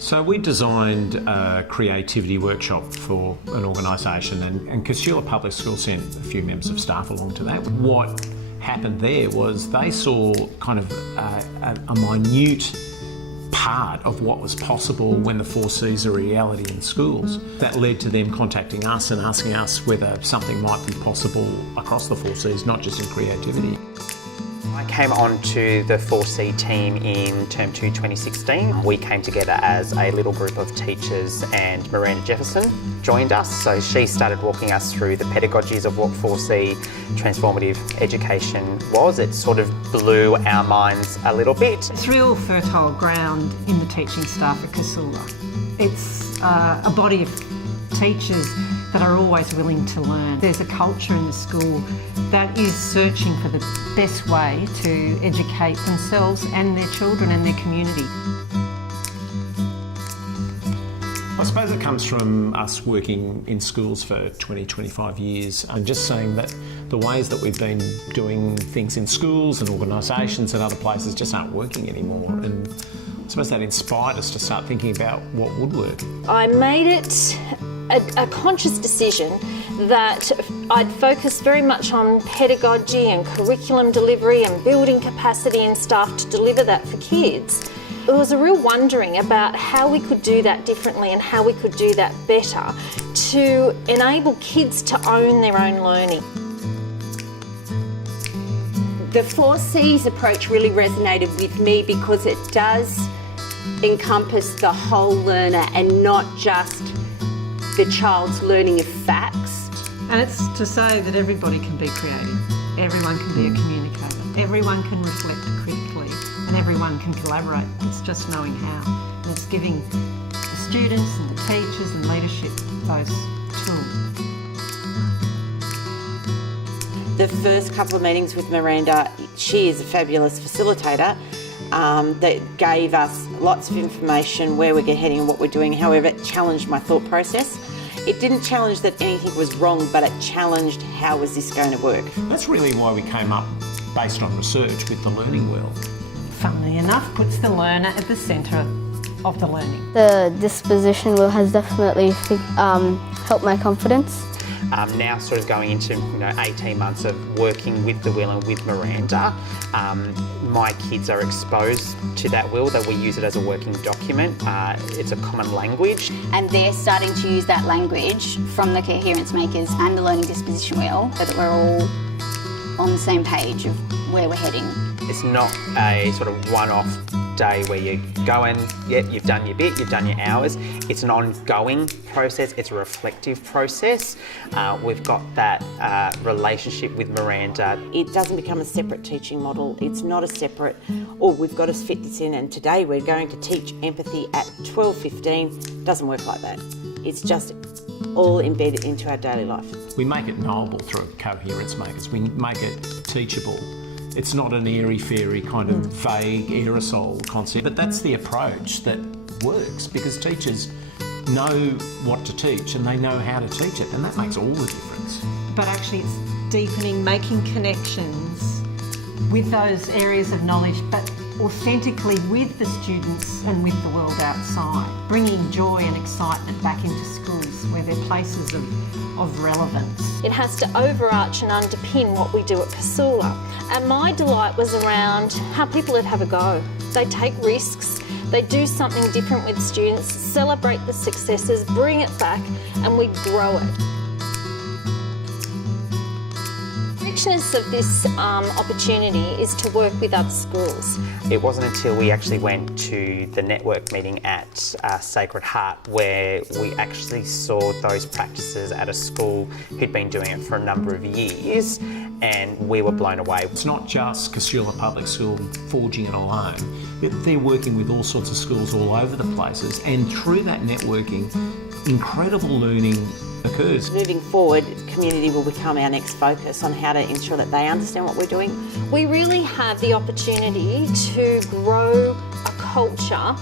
So we designed a creativity workshop for an organisation, and Casula Public School sent a few members of staff along to that. What happened there was they saw kind of a minute part of what was possible when the 4Cs are a reality in schools. That led to them contacting us and asking us whether something might be possible across the 4Cs, not just in creativity. I came onto the 4C team in Term 2 2016. We came together as a little group of teachers, and Miranda Jefferson joined us. So she started walking us through the pedagogies of what 4C transformative education was. It sort of blew our minds a little bit. It's real fertile ground in the teaching staff at Casula. It's a body of teachers that are always willing to learn. There's a culture in the school that is searching for the best way to educate themselves and their children and their community. I suppose it comes from us working in schools for 20, 25 years and just saying that the ways that we've been doing things in schools and organisations and other places just aren't working anymore. And I suppose that inspired us to start thinking about what would work. I made it a conscious decision that I'd focus very much on pedagogy and curriculum delivery and building capacity in staff to deliver that for kids. There was a real wondering about how we could do that differently and how we could do that better to enable kids to own their own learning. The 4Cs approach really resonated with me because it does encompass the whole learner and not just the child's learning of facts. And it's to say that everybody can be creative, everyone can be a communicator, everyone can reflect critically, and everyone can collaborate. It's just knowing how. And it's giving the students and the teachers and leadership those tools. The first couple of meetings with Miranda, she is a fabulous facilitator that gave us lots of information where we're heading and what we're doing. However, it challenged my thought process. It didn't challenge that anything was wrong, but it challenged how was this going to work. That's really why we came up, based on research, with the learning wheel. Funnily enough, puts the learner at the centre of the learning. The disposition wheel has definitely helped my confidence. Now sort of going into 18 months of working with the wheel and with Miranda, my kids are exposed to that wheel, that we use it as a working document. It's a common language. And they're starting to use that language from the coherence makers and the learning disposition wheel so that we're all on the same page of where we're heading. It's not a sort of one-off day where you go and, yeah, you've done your bit, you've done your hours. It's an ongoing process, it's a reflective process. We've got that relationship with Miranda. It doesn't become a separate teaching model. It's not a separate, we've got to fit this in, and today we're going to teach empathy at 12:15. Doesn't work like that. It's just all embedded into our daily life. We make it knowable through coherence makers. We make it teachable. It's not an airy-fairy kind of vague aerosol concept, but that's the approach that works because teachers know what to teach and they know how to teach it, and that makes all the difference. But actually it's deepening, making connections with those areas of knowledge, but authentically with the students and with the world outside, bringing joy and excitement back into schools where they're places of relevance. It has to overarch and underpin what we do at Casula. And my delight was around how people would have a go. They take risks, they do something different with students, celebrate the successes, bring it back, and we grow it. The richness of this opportunity is to work with other schools. It wasn't until we actually went to the network meeting at Sacred Heart where we actually saw those practices at a school who'd been doing it for a number of years, and we were blown away. It's not just Casula Public School forging it alone. They're working with all sorts of schools all over the places, and through that networking, incredible learning occurs. Moving forward, community will become our next focus on how to ensure that they understand what we're doing. We really have the opportunity to grow a culture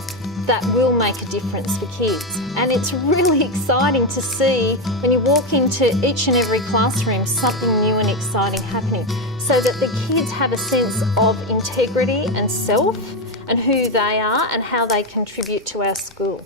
that will make a difference for kids. And it's really exciting to see when you walk into each and every classroom something new and exciting happening, so that the kids have a sense of integrity and self and who they are and how they contribute to our school.